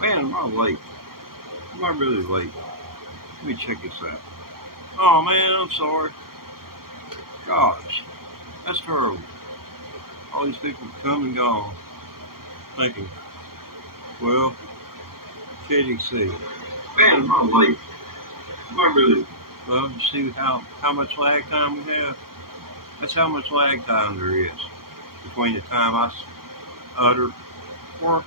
Man, am I late? Am I really late? Let me check this out. Oh man, I'm sorry. Gosh, that's terrible. All these people come and gone, thinking, well, KDC. Man, am I late? Am I really? Well, you see how much lag time we have? That's how much lag time there is between the time I utter work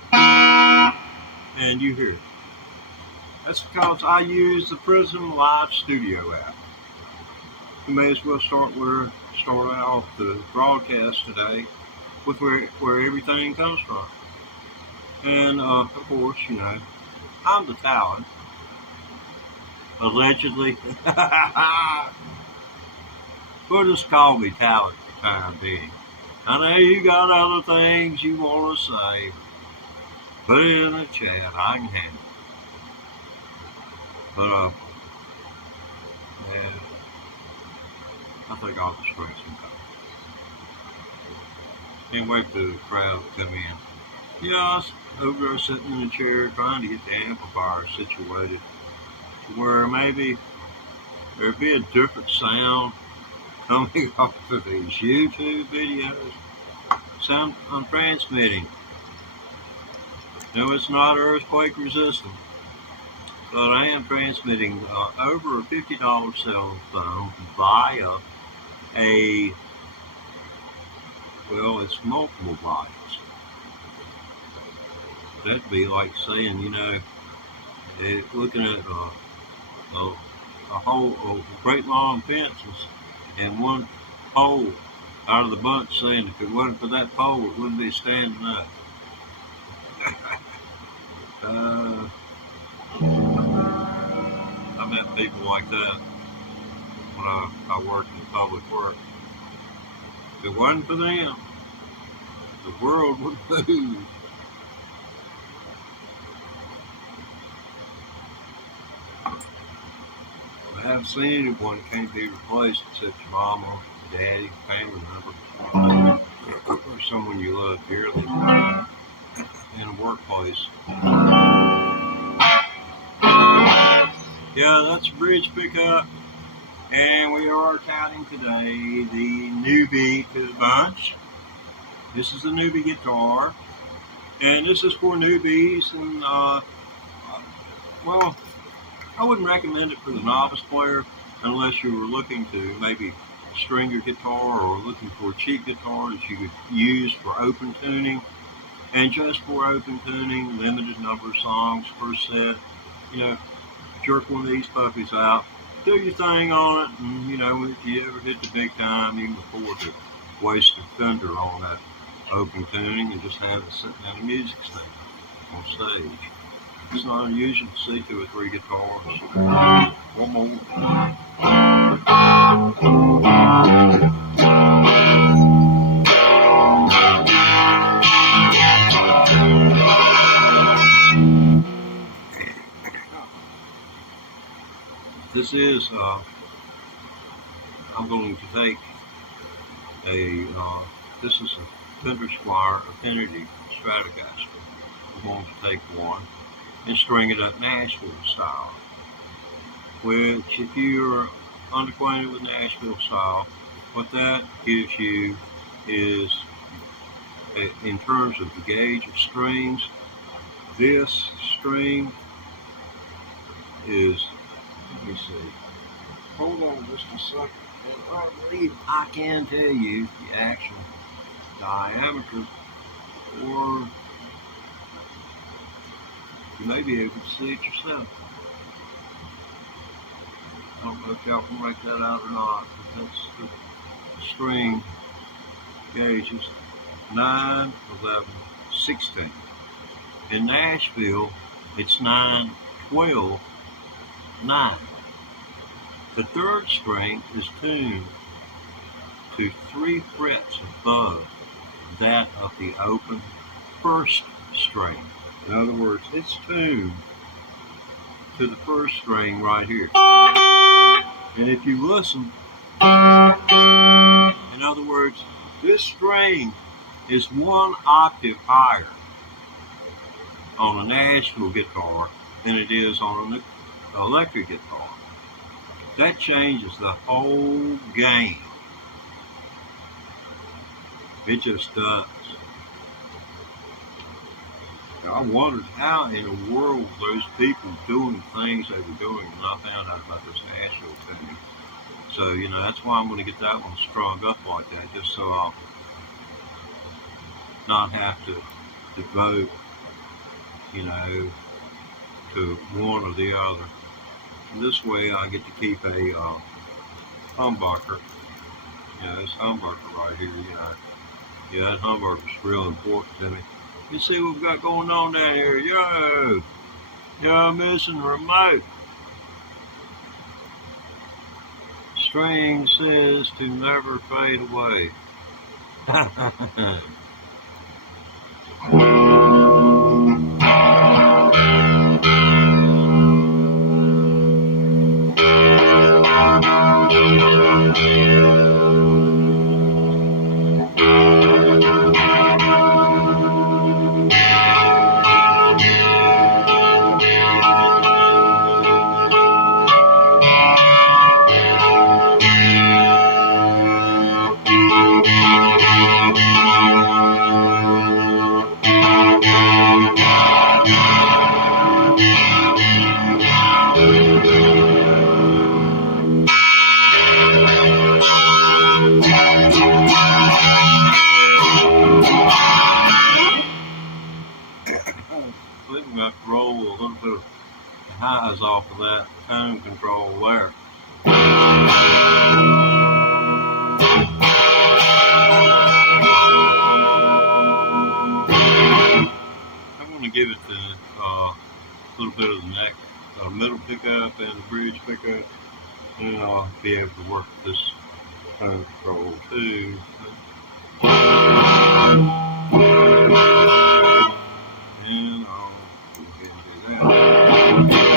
and you hear it. That's because I use the Prism Live Studio app. We may as well start out the broadcast today with where everything comes from. And of course, I'm the talent, allegedly. Well, just call me talent for the time being. I know you got other things you want to say. Put it in the chat. I can handle it. But, yeah, I think I'll just drink some coffee. Can't wait for the crowd to come in. I was over there sitting in a chair trying to get the amplifier situated to where maybe there'd be a different sound coming off of these YouTube videos. Sound I'm transmitting. No, it's not earthquake resistant, but I am transmitting over a $50 cell phone via it's multiple volumes. That'd be like saying, looking at a great long fences and one pole out of the bunch saying if it wasn't for that pole, it wouldn't be standing up. I met people like that when I worked in public work. If it wasn't for them, the world would move. I haven't seen anyone that can't be replaced except your mama, your daddy, family member, or someone you love dearly in a workplace. Yeah, that's a bridge pickup, and we are touting today the newbie to the bunch. This is the newbie guitar, and this is for newbies, and well, I wouldn't recommend it for the novice player unless you were looking to maybe string your guitar or looking for a cheap guitar that you could use for open tuning. And just for open tuning, limited number of songs per set, jerk one of these puppies out, do your thing on it, and if you ever hit the big time, you can afford to waste a FENDER on that open tuning and just have it sitting at a music station on stage. It's not unusual to see 2 or 3 guitars. One more. This is, I'm going to take this is a Fender Squire Affinity Stratocaster. I'm going to take one and string it up Nashville style, which if you're unacquainted with Nashville style, what that gives you is, in terms of the gauge of strings, this string is, let me see, hold on just a second, and I believe I can tell you the actual diameter, or you may be able to see it yourself. I don't know if y'all can make that out or not, but that's the string gauges, 9, 11, 16. In Nashville, it's 9, 12, 9. The third string is tuned to 3 frets above that of the open first string. In other words, it's tuned to the first string right here. And if you listen, in other words, this string is 1 octave higher on a Nashville guitar than it is on an electric guitar. That changes the whole game. It just does. I wondered how in the world those people doing things they were doing when I found out about this Nashville thing. So, that's why I'm going to get that one strung up like that, just so I'll not have to devote, to one or the other. And this way I get to keep a humbucker. This humbucker right here, Yeah, that humbucker's real important to me. You see what we've got going on down here. Yo, I'm missing the remote. String says to never fade away. I'm going to roll a little bit of highs off of that tone control there. I'm going to give it a little bit of the neck, middle pickup and the bridge pickup, and I'll be able to work this tone control too. And I'll go ahead and do that.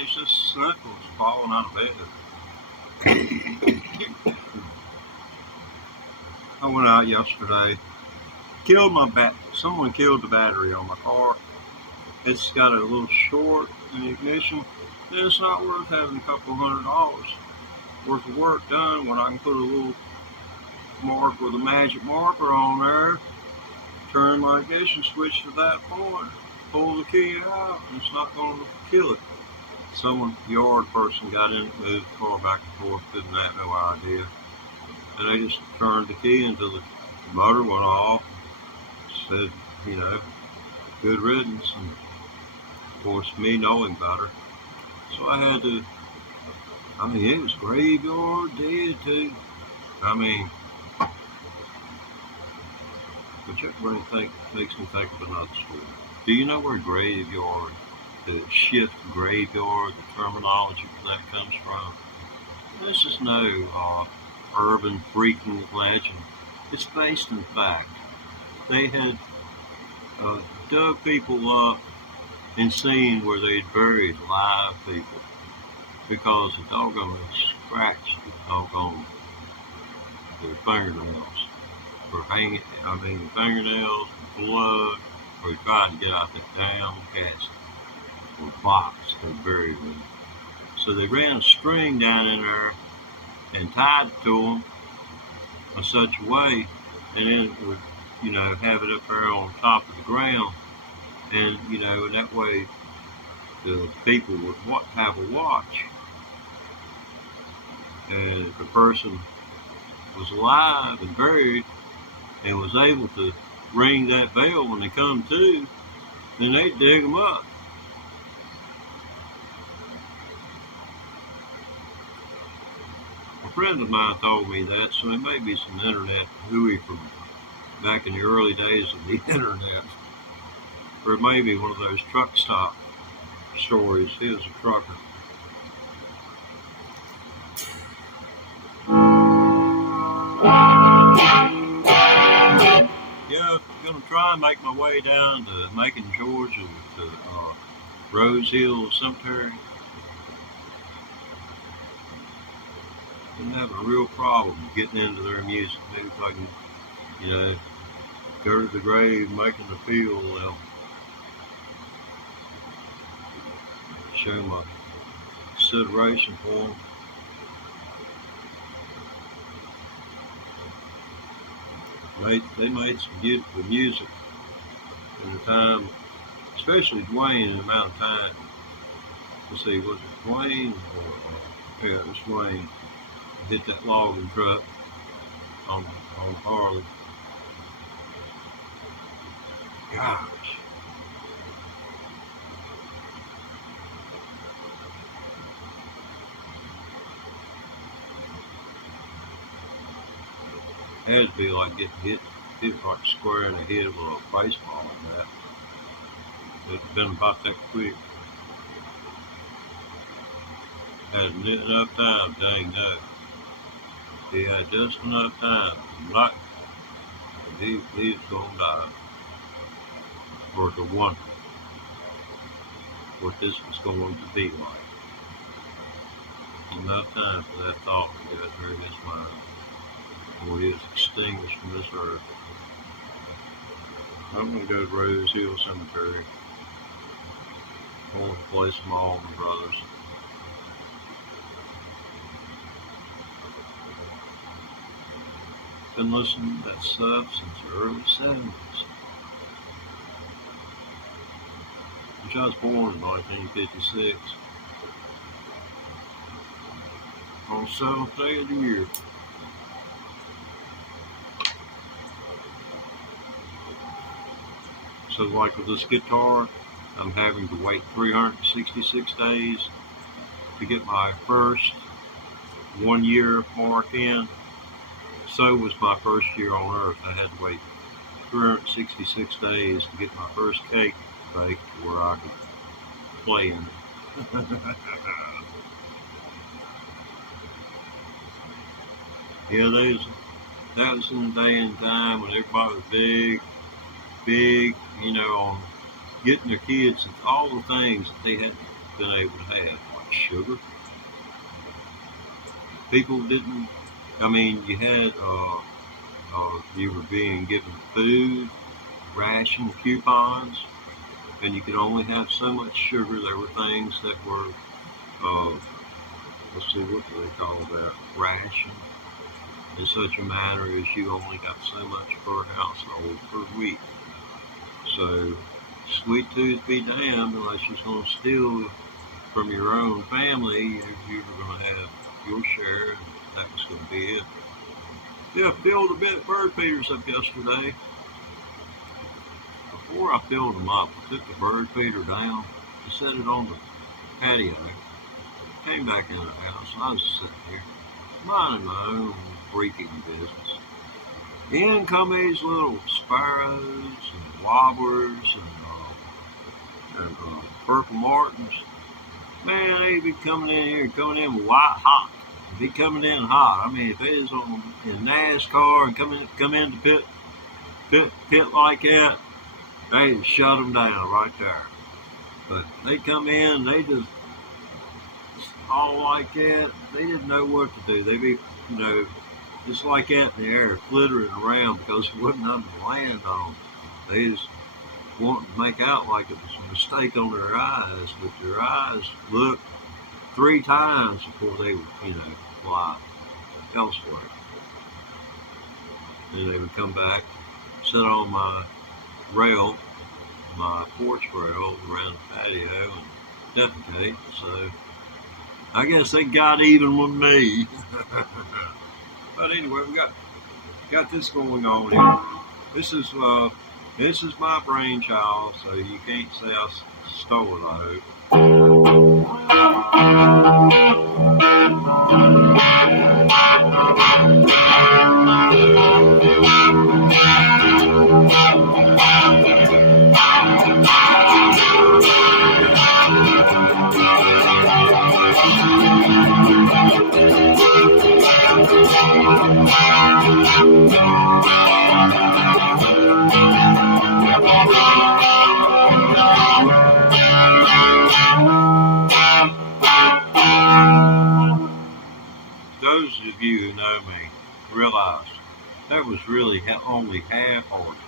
It's just simple. It's falling out of bed. I went out yesterday, someone killed the battery on my car. It's got a little short in the ignition. Then it's not worth having a couple $100 worth of work done when I can put a little mark with a magic marker on there, turn my ignition switch to that point, pull the key out, and it's not going to kill it. Some yard person got in, moved the car back and forth, didn't have no idea. And they just turned the key into the The motor went off, said, you know, good riddance, and of course me knowing better. So I had to, I mean, it was graveyard dead too. I mean, which makes me think of another story. Do you know where graveyard, the shift graveyard, the terminology for that comes from? This is no urban freaking legend. It's based in fact. They had dug people up and seen where they'd buried live people because the doggone scratched the doggone their fingernails for hanging. I mean, the fingernails, the blood, or trying to get out that damn casket or box they buried in. So they ran a string down in there and tied it to them in such a way, and then it would, you know, have it up there on top of the ground, and you know, and that way the people would have a watch, and if the person was alive and buried and was able to ring that bell when they come to, then they'd dig them up. A friend of mine told me that, so it may be some internet hooey from back in the early days of the internet. Or it may be one of those truck stop stories. He was a trucker. Yeah, I'm going to try and make my way down to Macon, Georgia, to Rose Hill Cemetery. I'm having a real problem getting into their music. Maybe if I can, you know, go to the grave, making the feel, they'll show my consideration for them. They made some beautiful music in the time, especially Dwayne, in the amount of time. Let's see, was it Dwayne? Yeah, it was Dwayne. Hit that logging truck on Harley. Gosh. It had to be like getting hit like square in the head with a baseball like that. It'd have been about that quick. Had enough time, dang no. He had just enough time. Not, he was going to die. Or to wonder what this was going to be like. Enough time for that thought to go through his mind before he was extinguished from this earth. I'm going to go to Rose Hill Cemetery. I want to place my Allman Brothers. Been listening to that stuff since the early 70s. Which I was born in 1956. On the 7th day of the year. So like with this guitar, I'm having to wait 366 days to get my first 1 year mark in. So was my first year on Earth. I had to wait 366 days to get my first cake baked where I could play in it. Yeah, that was in the day and time when everybody was big, you know, on getting their kids and all the things that they hadn't been able to have, like sugar. People didn't, I mean, you had, you were being given food, ration coupons, and you could only have so much sugar. There were things that were, let's see, what do they call that? Ration. In such a manner as you only got so much per household per week. So, sweet tooth be damned unless you're going to steal from your own family. If you were going to have your share, and that was going to be it. Yeah, filled a bit bird feeders up yesterday. Before I filled them up, I took the bird feeder down and set it on the patio. Came back into the house and I was sitting here, minding my own freaking business. In come these little sparrows and wobblers and purple martins. Man, they be coming in here and coming in white hot. Be coming in hot. I mean, if it is in NASCAR and come in the pit like that, they shut them down right there. But they come in, they just all like that. They didn't know what to do. They be, just like that in the air, flittering around because there wasn't nothing to land on. They just wanting to make out like it was a mistake on their eyes, but their eyes looked 3 times before they would, fly elsewhere. And they would come back, sit on my rail, my porch rail around the patio and defecate. So I guess they got even with me. But anyway, we got this going on here. This is my brainchild, so you can't say I stole it, I hope. Those of you who know me realize that was really only half-hearted.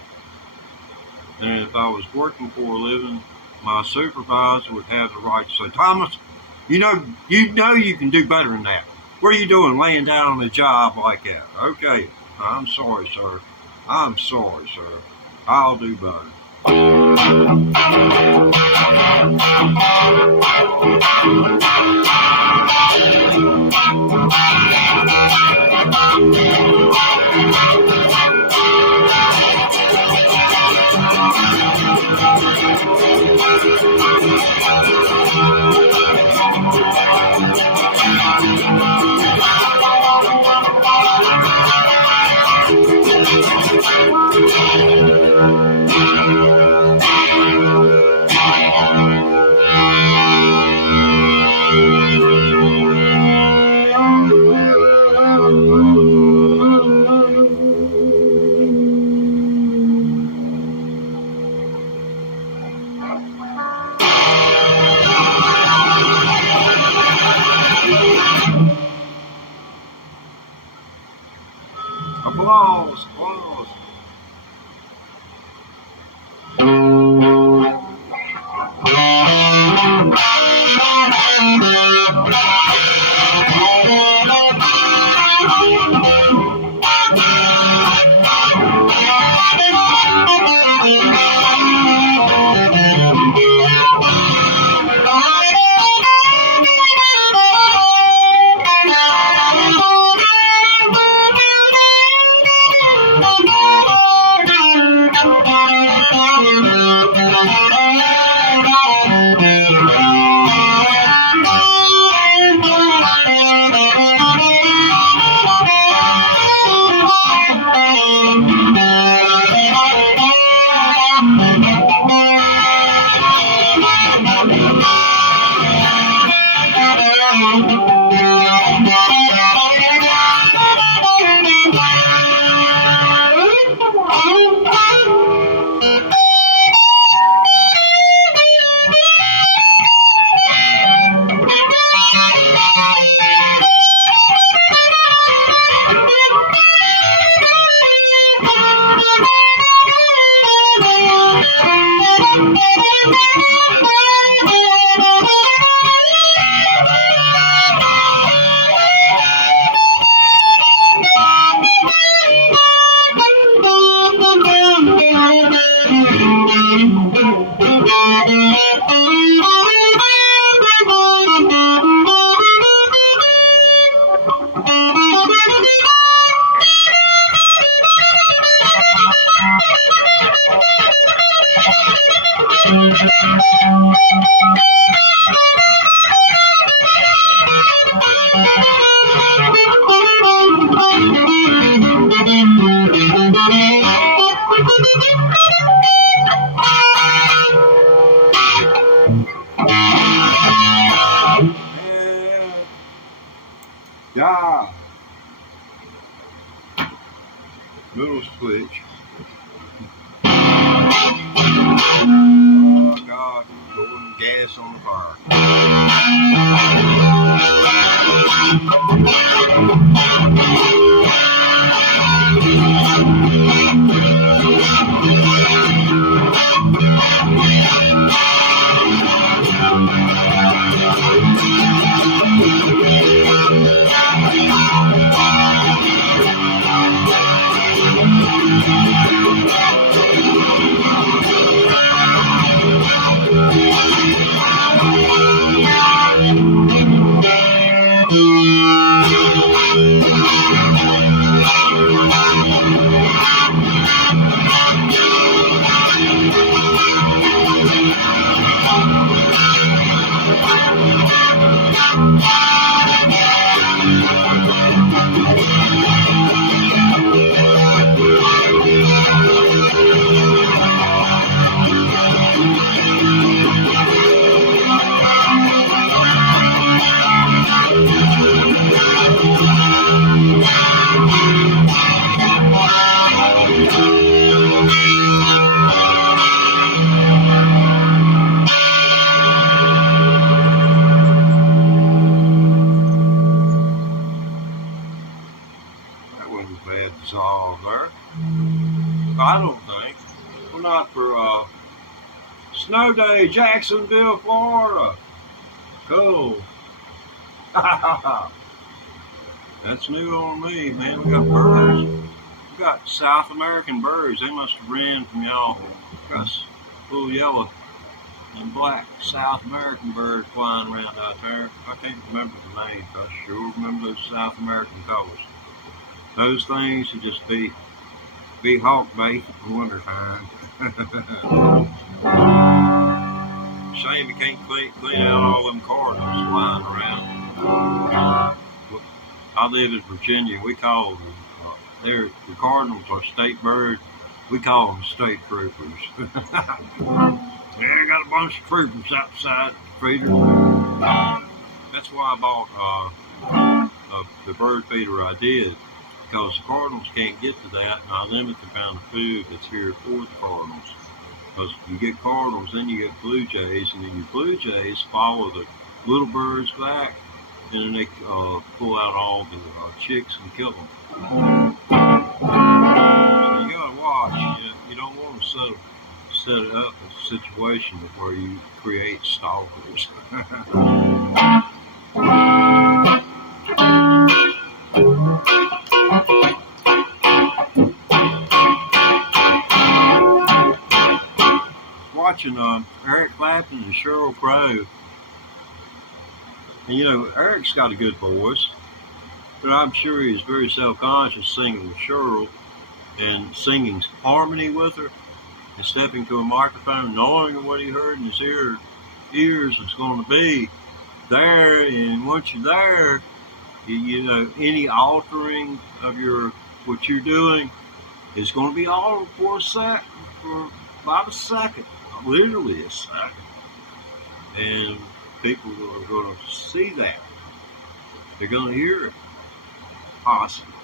And if I was working for a living, my supervisor would have the right to say, Thomas, you know you can do better than that. What are you doing laying down on a job like that? Okay, I'm sorry, sir. I'm sorry, sir. I'll do better. Applause, applause. Yeah. Middle switch. Oh God, throwing gas on the fire. Bad dissolve there. I don't think. We're not for Snow Day, Jacksonville, Florida. Cool. That's new on me, man. We got birds. We got South American birds. They must have ran from y'all. Got a little yellow and black South American bird flying around out there. I can't remember the name, but I sure remember those South American colors. Those things should just be hawk bait in the wintertime. Shame you can't clean out all them cardinals flying around. I live in Virginia. We call them, the cardinals are state bird. We call them state troopers. Yeah, I got a bunch of troopers outside the feeder. That's why I bought the bird feeder I did. Because the cardinals can't get to that, and I limit the amount of food that's here for the cardinals. Because you get cardinals, then you get blue jays, and then your blue jays follow the little birds back, and then they pull out all the chicks and kill them. So you gotta watch. You don't want to set it up as a situation where you create stalkers. Watching Eric Clapton and Sheryl Crow, and you know Eric's got a good voice, but I'm sure he's very self-conscious singing with Sheryl and singing harmony with her and stepping to a microphone, knowing what he heard in his ears is going to be there. And once you're there, you know any altering of what you're doing is going to be altered for about a second. Literally a second, and people are going to see that. They're going to hear it, possibly.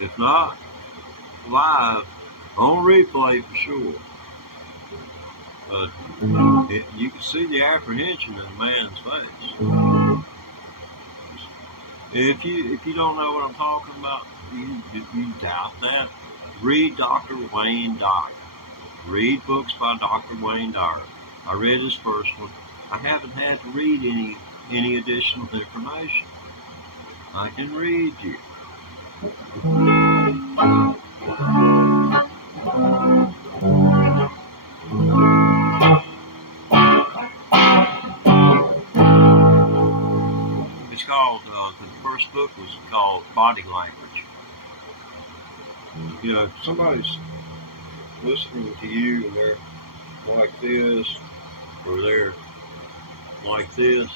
If not, live on replay for sure. But you can see the apprehension in the man's face. If you don't know what I'm talking about, you doubt that. Read Dr. Wayne Dyer. Read books by Dr. Wayne Dyer. I read his first one. I haven't had to read any additional information. I can read you. It's called, the first book was called Body Language. You know, if somebody's listening to you and like this, or they're like this.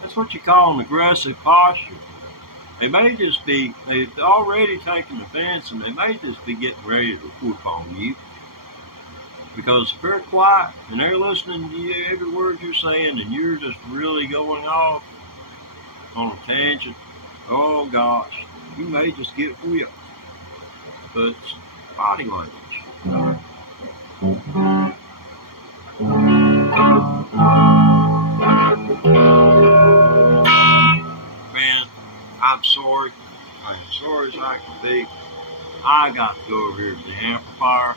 That's what you call an aggressive posture. They may just be, they've already taken offense, and they may just be getting ready to whoop on you. Because if they're quiet and they're listening to you, every word you're saying, and you're just really going off on a tangent, oh gosh, you may just get whipped. But it's body language. Man, I'm sorry. I'm sorry as I can be. I got to go over here to the amplifier.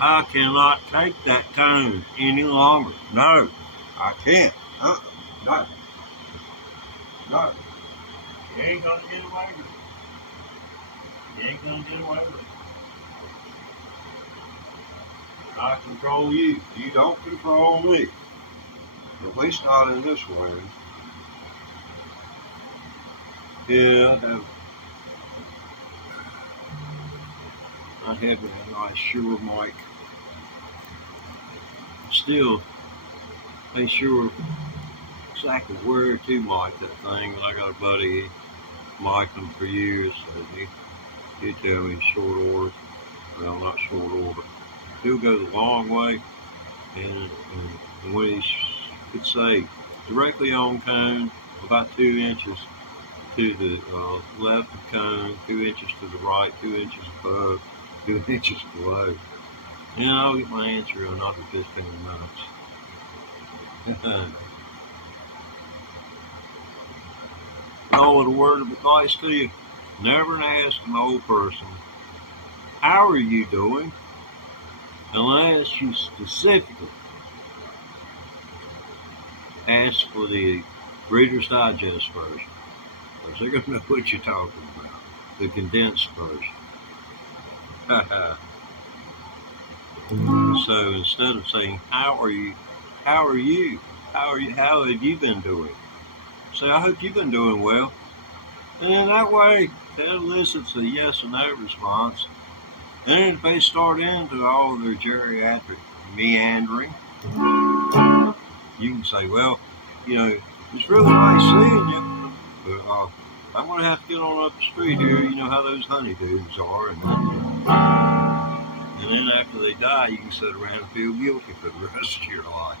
I cannot take that tone any longer. No, I can't. No. No. You ain't gonna get away with it. You ain't gonna get away with it. I control you. You don't control me. At least not in this way. Yeah, I have a nice Shure mic. Still, ain't sure exactly where to mic that thing, but I got a buddy, he mic'd them for years, so he'd tell me in short order. Well, not short order. He'll go the long way, and when he could say directly on cone, about 2 inches to the left of cone, 2 inches to the right, 2 inches above, 2 inches below. And I'll get my answer in another 15 minutes. Oh, with a word of advice to you, never ask an old person, how are you doing? Unless you specifically ask for the Reader's Digest version. Because they're going to know what you're talking about. The condensed version. So instead of saying, how are you? How have you been doing? Say, I hope you've been doing well. And then that way, that elicits a yes or no response. Then if they start into all of their geriatric meandering, you can say, well, it's really nice seeing you, but I'm going to have to get on up the street here. You know how those honeydews are. And then after they die, you can sit around and feel guilty for the rest of your life.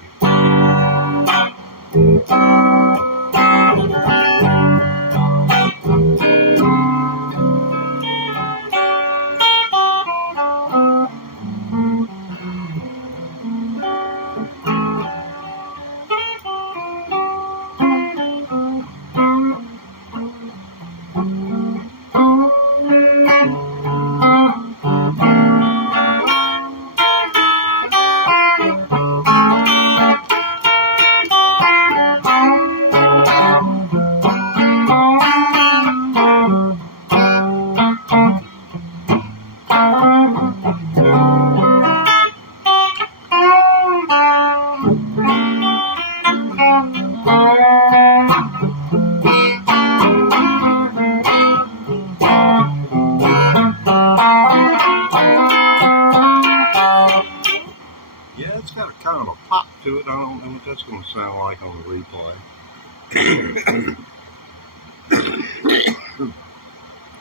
To it. I don't know what that's going to sound like on the replay.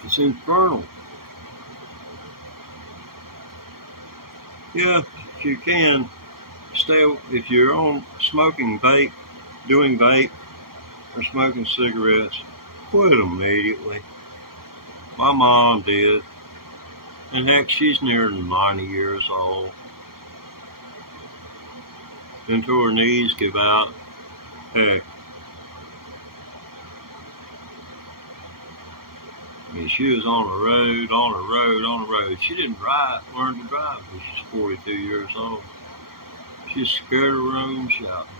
It's infernal. Yeah, if you can, if you're on smoking vape, doing vape, or smoking cigarettes, quit immediately. My mom did. And heck, she's near 90 years old. Until her knees give out. Heck. I mean, she was on the road. She didn't learn to drive until she's 42 years old. She's scared of her own shouting.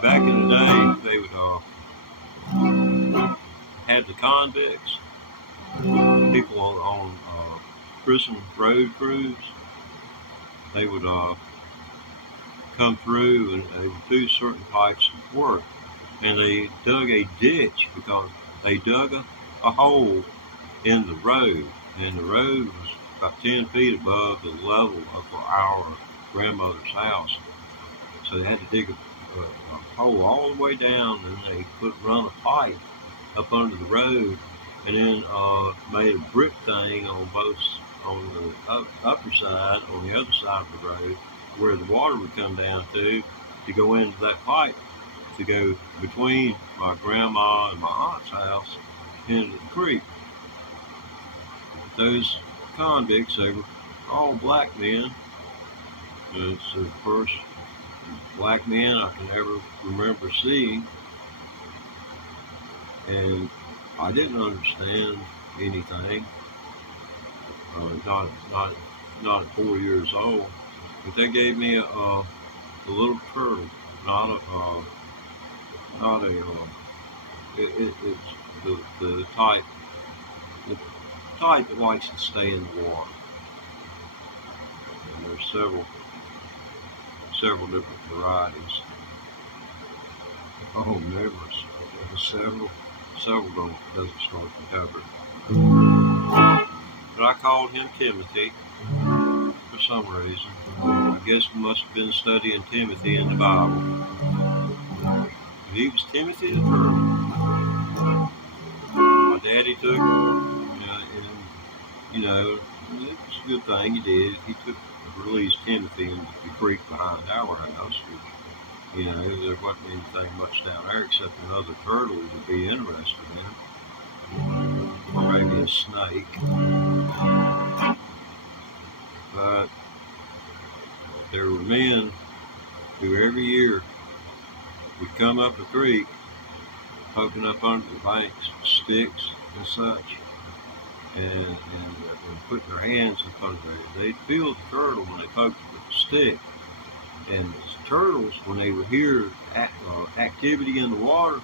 Back in the day, they would had the convicts. People on prison road crews, they would come through and they would do certain types of work. And they dug a ditch because they dug a hole in the road, and the road was about 10 feet above the level of our grandmother's house. So they had to dig a hole all the way down, and they run a pipe up under the road, and then made a brick thing on the upper side, on the other side of the road, where the water would come down to go into that pipe, to go between my grandma and my aunt's house into the creek. Those convicts, they were all black men. It's the first black men I can ever remember seeing, and I didn't understand anything. Not at 4 years old, but they gave me a little turtle, it's the type that likes to stay in the water. And there's several different varieties. Oh, numerous. Several doesn't start to cover. But I called him Timothy for some reason. I guess we must have been studying Timothy in the Bible. He was Timothy the Turtle. My daddy took him, and it was a good thing he did. He released Timothy into the creek behind our house. There wasn't anything much down there except another turtle to be interested in, or maybe a snake. But there were men who every year would come up the creek, poking up under the banks with sticks and such, and putting their hands up under there. They'd feel the turtle when they poked it with a stick. And the turtles, when they would hear activity in the water,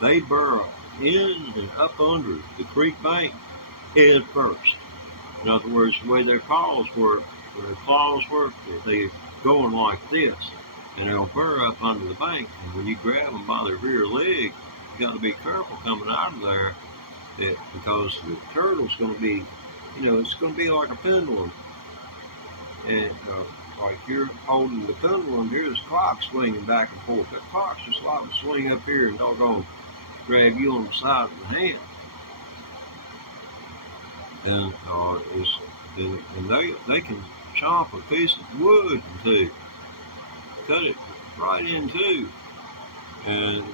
they burrow in and up under the creek bank head first. In other words, the way their claws work, they're going like this, and they'll burrow up under the bank. And when you grab them by their rear leg, you got to be careful coming out of there, because the turtle's going to be, it's going to be like a pendulum, and like you're holding the pendulum, here's the clock swinging back and forth. That clock's just like to swing up here and doggone grab you on the side of the hand. And they can chomp a piece of wood in two, cut it right in two. And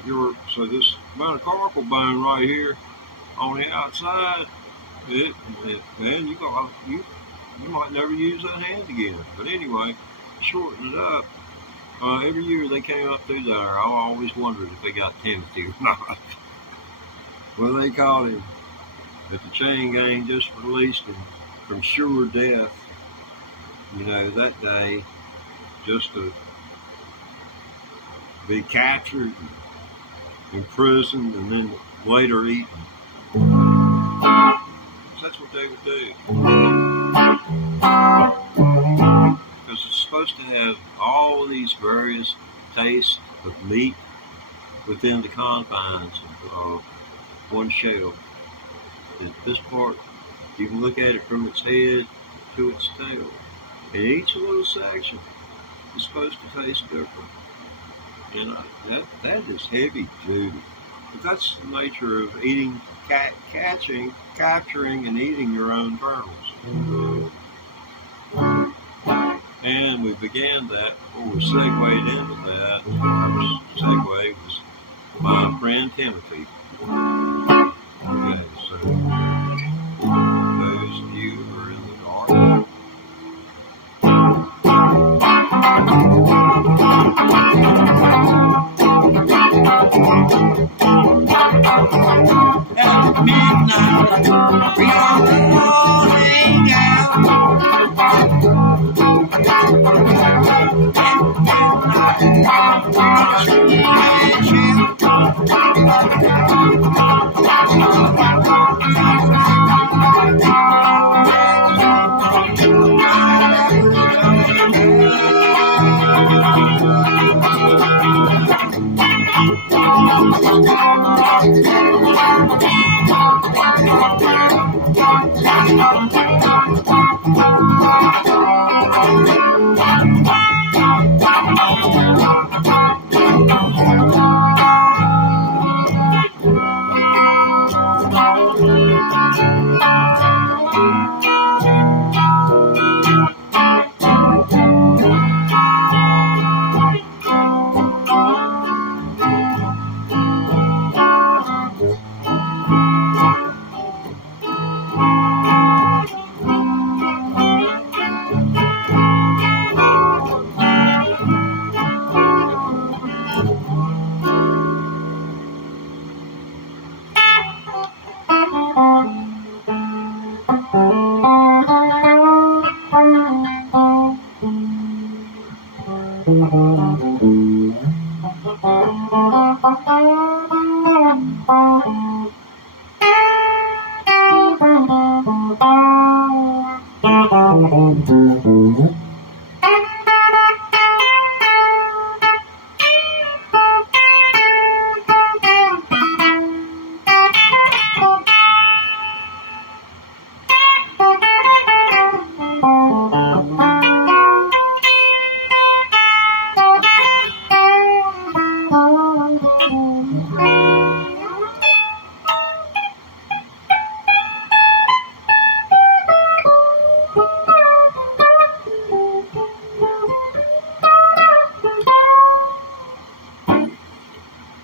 so this metacarpal bone right here on the outside, man, you might never use that hand again. But anyway, shorten it up. Every year they came up through there, I always wondered if they got Timothy or not. Well, they caught him, but the chain gang just released him from sure death, that day, just to be captured, imprisoned, and then later eaten. That's what they would do. Because it's supposed to have all these various tastes of meat within the confines of one shell. And this part, you can look at it from its head to its tail. And each little section is supposed to taste different. And that is heavy duty. But that's the nature of eating, capturing, and eating your own turtles. And we began that, before we segued into that, our segue was my friend Timothy. Okay, so those of you who are in the dark, at midnight, we all hang out.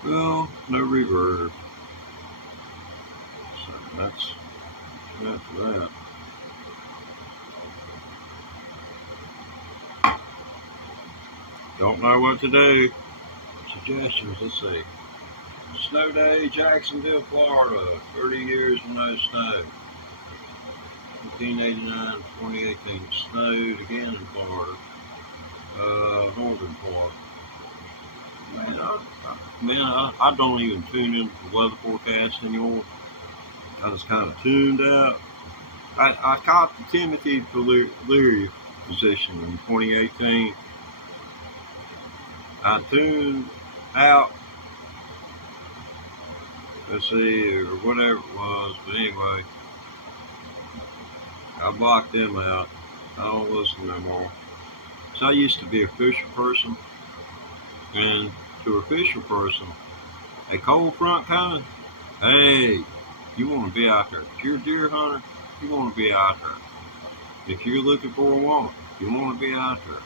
Well, no reverb. So that's that. Don't know what to do. Suggestions, let's see. Snow day, Jacksonville, Florida. 30 years with no snow. 1989 2018. Snowed again in Florida. Northern Florida. Man, I don't even tune into the weather forecast anymore. I was kind of tuned out. I caught the Timothy Leary position in 2018. I tuned out, let's see, or whatever it was, but anyway, I blocked them out. I don't listen no more. So I used to be a fisher person, and to a fisher person, a cold front coming, hey, you want to be out there. If you're a deer hunter, you want to be out there. If you're looking for a woman, you want to be out there.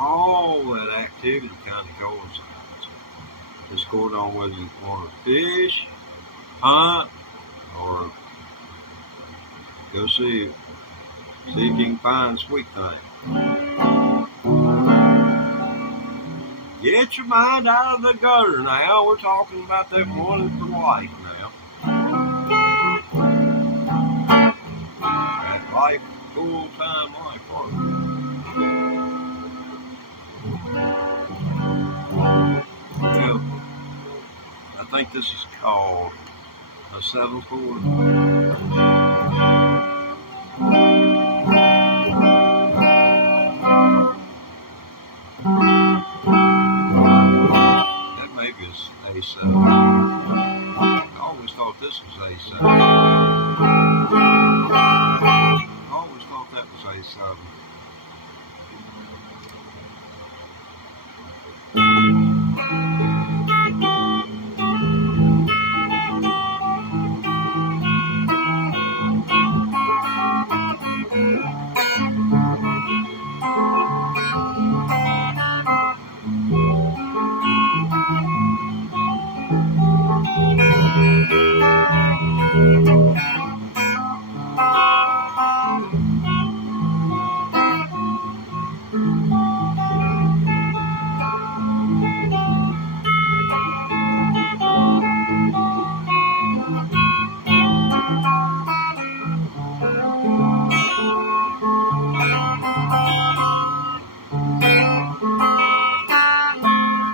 All that activity kind of coincides. It's going on whether you want to fish, hunt, or go see if you can find sweet thing. Get your mind out of the gutter now. We're talking about that one for life now. That life, full-time life work. Well, I think this is called a 7/4. That maybe is A7. I always thought this was A7. I always thought that was A7.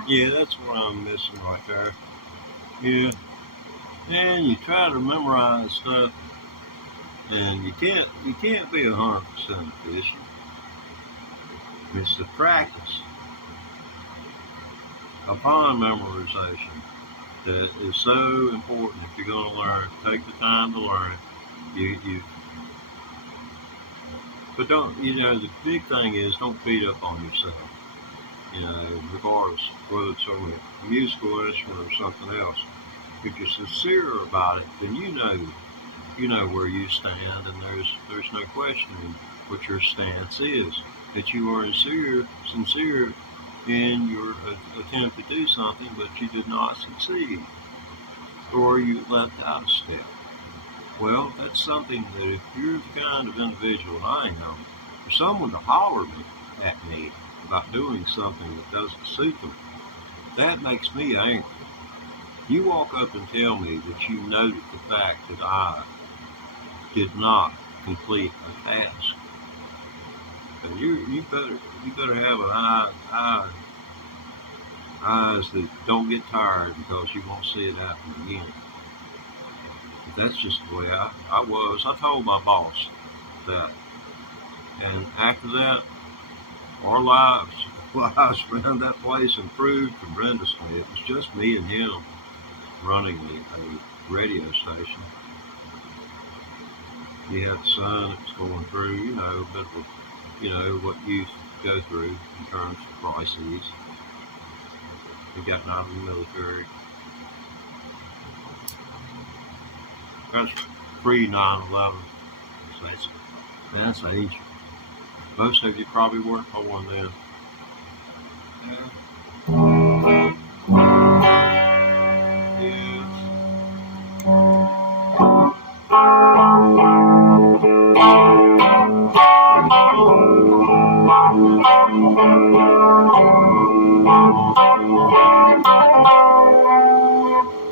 Yeah, that's what I'm missing right there. Yeah. And you try to memorize stuff, and you can't be 100% efficient. It's the practice upon memorization that is so important. If you're going to learn, take the time to learn it. But don't, the big thing is don't beat up on yourself, regardless whether it's on a musical instrument or something else. If you're sincere about it, then you know where you stand, and there's no questioning what your stance is. That you are sincere in your attempt to do something, but you did not succeed, or you left out a step. Well, that's something that if you're the kind of individual that I am, for someone to holler at me about doing something that doesn't suit them, that makes me angry. You walk up and tell me that you noted the fact that I did not complete a task. And you better have eyes that don't get tired because you won't see it happen again. But that's just the way I was. I told my boss that. And after that, our lives around that place improved tremendously. It was just me and him running a radio station. You had the sun that was going through, a bit of what youth go through in terms of crises. We got out of the military. That's pre 9/11. So that's ancient. Most of you probably weren't born then. Yeah.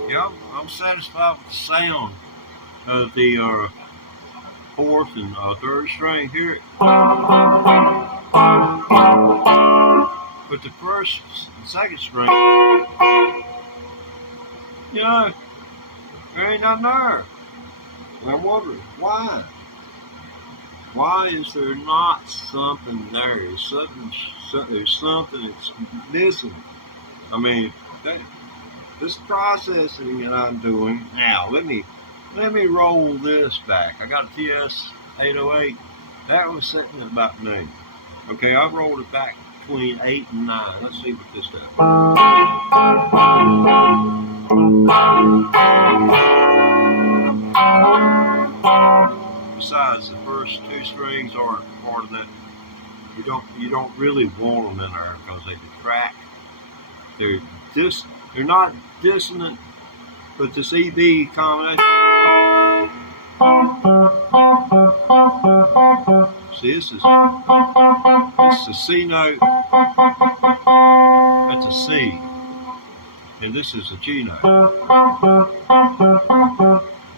Yeah, I'm satisfied with the sound of the fourth and third string here. But the first and second string, there ain't nothing there. And I'm wondering, why? Why is there not something there? There's something that's missing. I mean, this processing that I'm doing now, let me roll this back. I got a TS-808. That was sitting at about noon. Okay, I rolled it back between 8 and 9. Let's see what this does. Besides, the first two strings aren't part of that. You don't really want them in there because they detract. They're not dissonant, but this EB combination. See, this is a C note. That's a C, and this is a G note.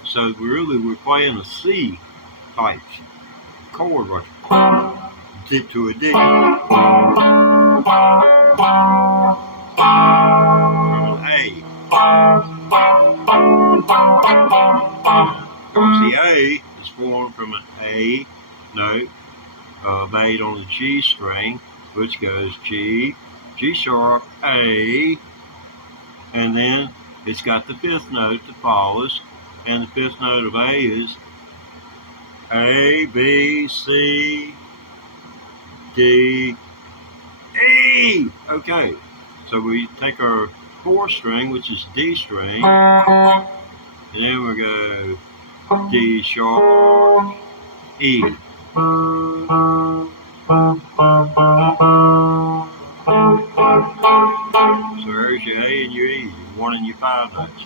So we're playing a C type chord right to a D. From an A. Because the A is formed from an A note made on the G string, which goes G, G sharp, A, and then it's got the fifth note that follows, and the fifth note of A is A, B, C, D, E. Okay, so we take our fourth string, which is D string, and then we go D sharp, E. So there's your A and your E, your 1 and your 5 notes.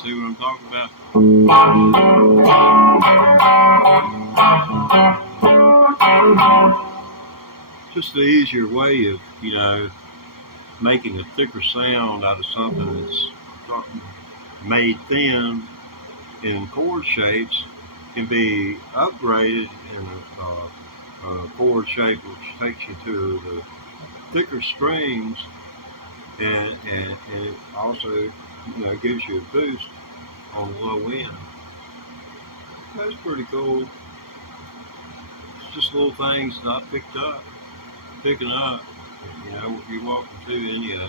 See what I'm talking about? Just the easier way of, making a thicker sound out of something that's made thin in chord shapes can be upgraded in a chord shape which takes you to the thicker strings, and it also gives you a boost on the low end. That's pretty cool. It's just little things that I picking up. If you're walking to any of it.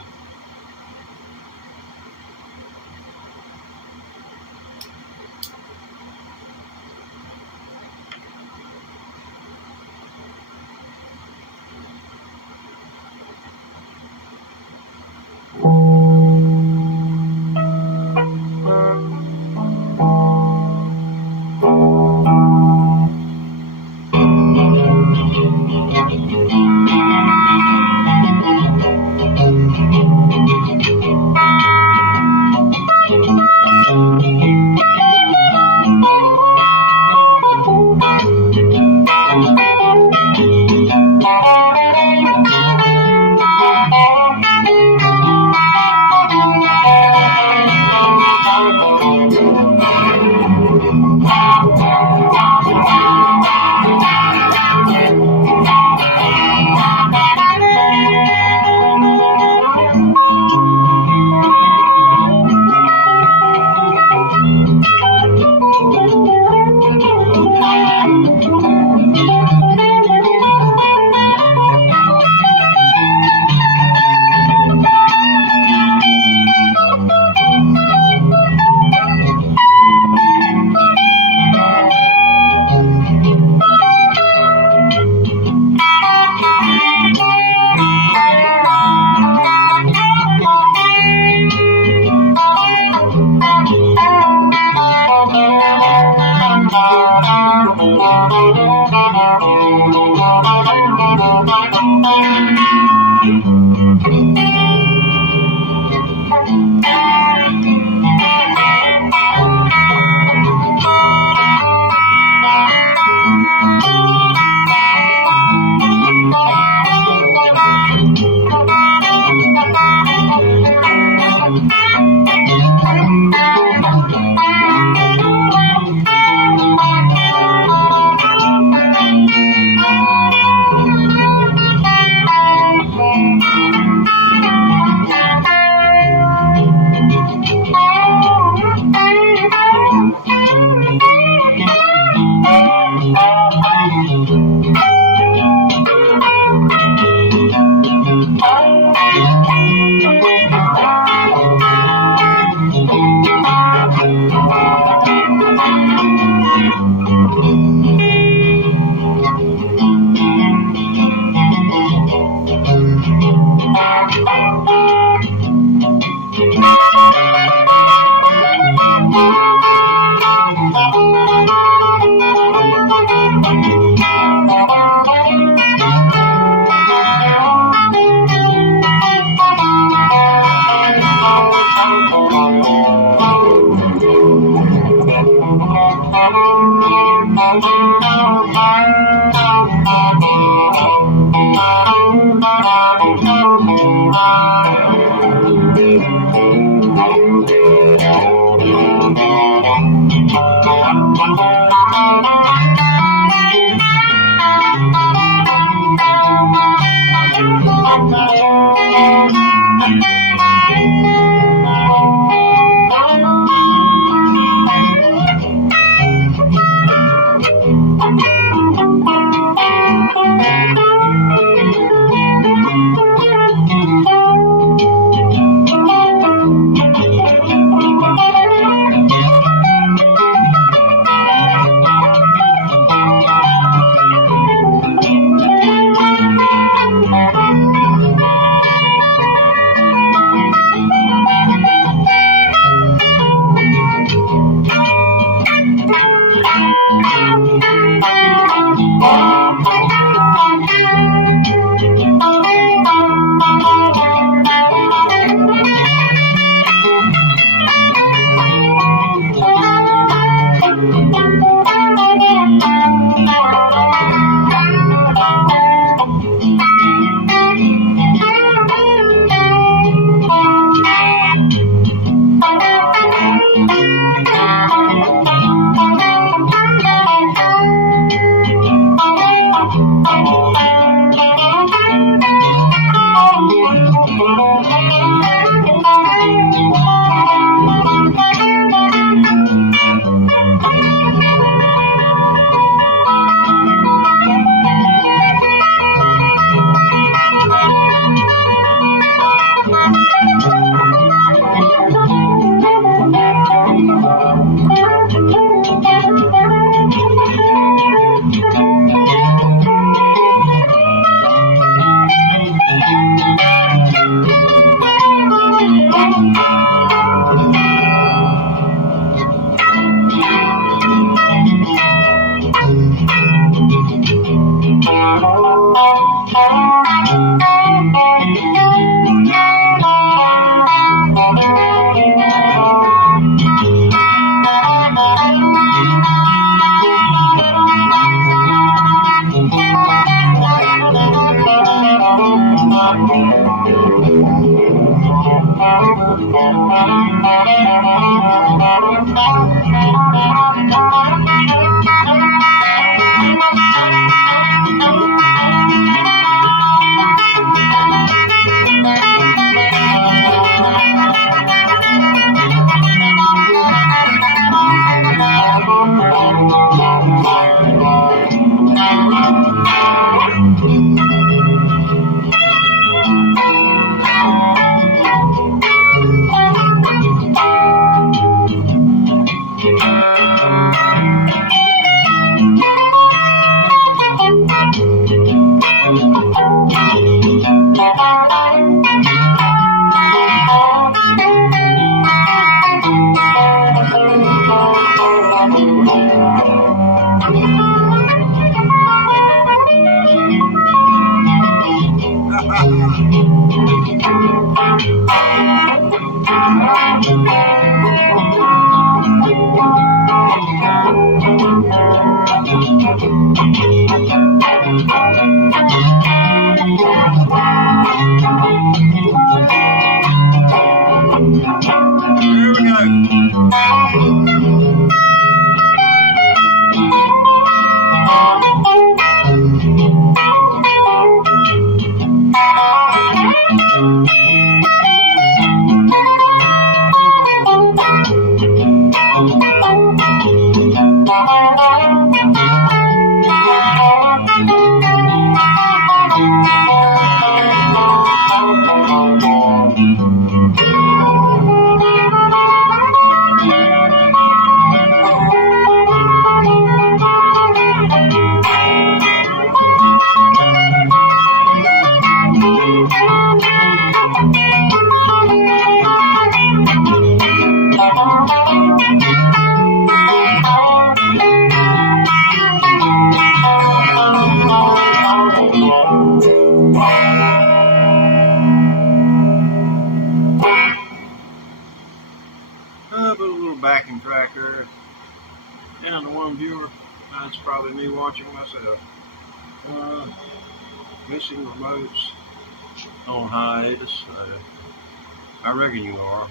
Put a little backing tracker down to one viewer. That's probably me watching myself. Missing remotes on hiatus. I reckon you are.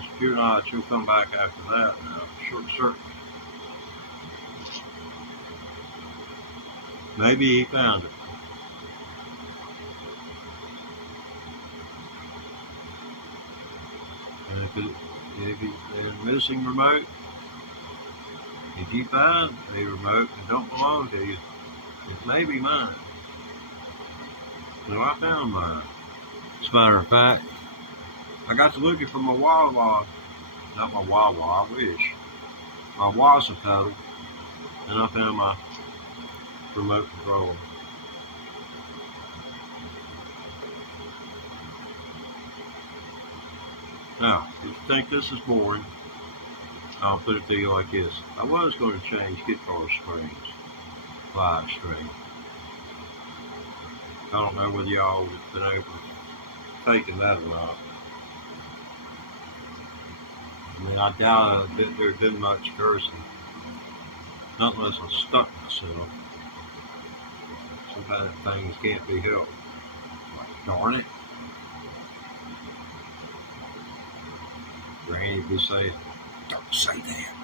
If you're not, you'll come back after that. Short circuit. Maybe he found it. And if it's missing remote, if you find a remote that don't belong to you, it may be mine. So I found mine. As a matter of fact, I got to looking for my Wawa, not my Wawa, I wish, my Waza pedal, and I found my remote control. Now, if you think this is boring, I'll put it to you like this. I was going to change guitar strings, 5 string. I don't know whether y'all have been able to take that or not. I mean, I doubt there's been much cursing. Not unless I stuck myself. Sometimes things can't be helped. Like, darn it. Granny would say, don't say that.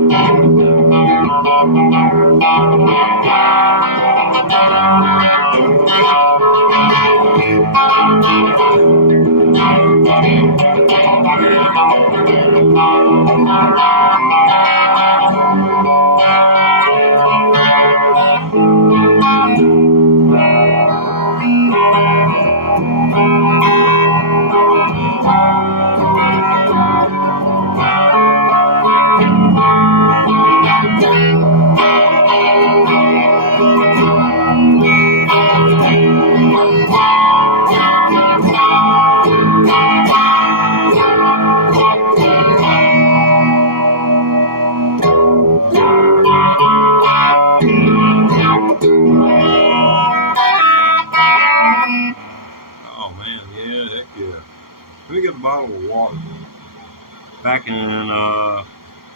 Oh man, yeah, heck yeah. Let me get a bottle of water. Back in,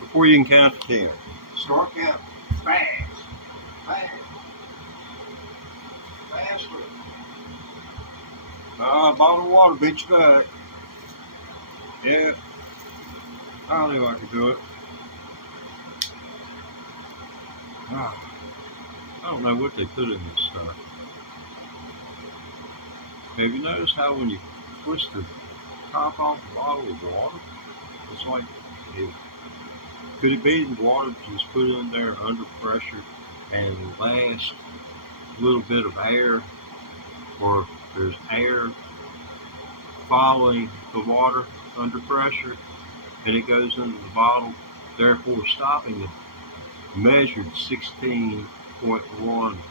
before you can count to 10. Start counting. Fast. Fast. Faster. A bottle of water beats you back. Yeah. I knew I could do it. I don't know what they put in this stuff. Have you noticed how when you twist the top off the bottle of water, it's like, could it be the water just put in there under pressure and the last little bit of air, or there's air following the water under pressure and it goes into the bottle, therefore stopping the measured 16.1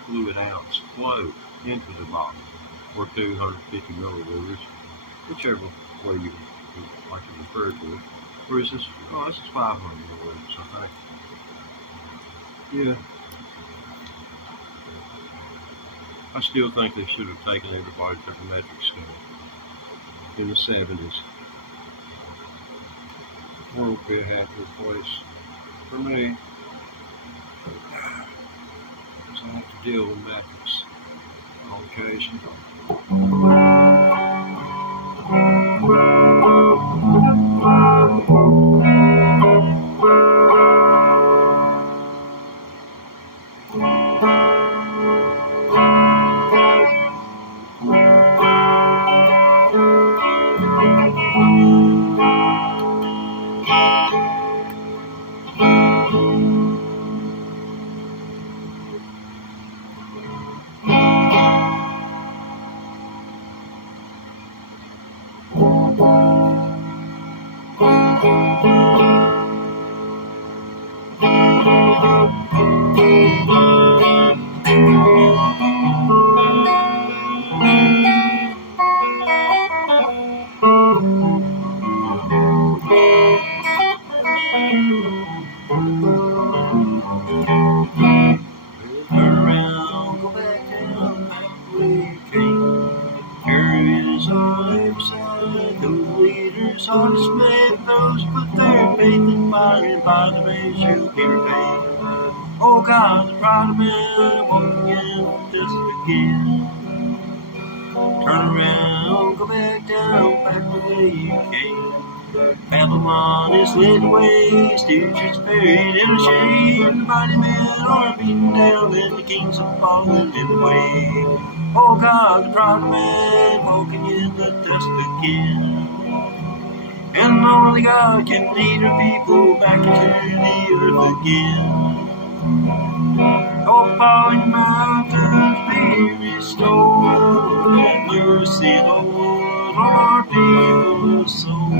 fluid ounce flow into the bottle, or 250 milliliters, whichever way you like to refer to it. Or is this, oh, this is 500 milliliters, I think. Yeah. I still think they should have taken everybody to the metric scale in the 70s. World would be a happier place for me. Because I have to deal with metrics on occasion. On display, those put their faith in fire and by the measure be repaid. Oh God, the proud of man walking in just again. Turn around, go back down, back the way you came. Babylon is led away, Stooges buried in a shame. The mighty men are beaten down, and the kings are falling in the way. Oh God, the proud man walking in the dust again. And only God can lead her people back into the earth again. Oh, falling mountains be restored, and mercy, Lord, on our people's soul.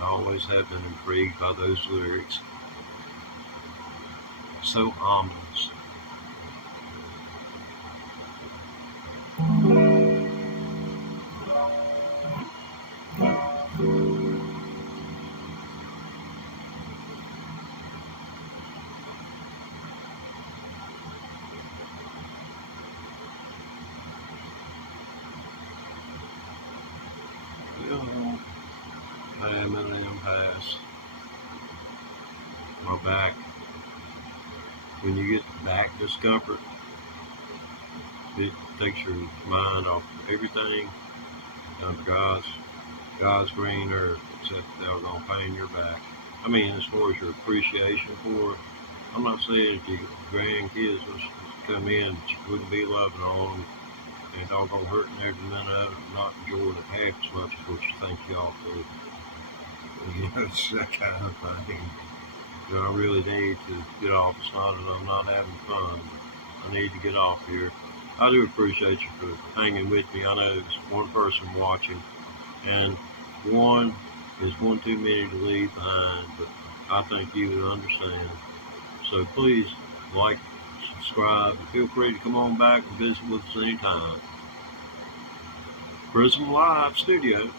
I always have been intrigued by those lyrics. So ominous. Pass. My back. When you get back discomfort, it takes your mind off everything under God's green earth, except they're gonna pain your back. I mean, as far as your appreciation for it, I'm not saying if your grandkids was to come in that you wouldn't be loving on them and doggone hurting every minute of it, not enjoying it half as much as what you think you ought to. You know, it's that kind of thing. You know, I really need to get off. It's not that I'm not having fun. I need to get off here. I do appreciate you for hanging with me. I know it's one person watching, and one is one too many to leave behind, but I think you would understand. So please like, subscribe, and feel free to come on back and visit with us anytime. Prism Live Studio.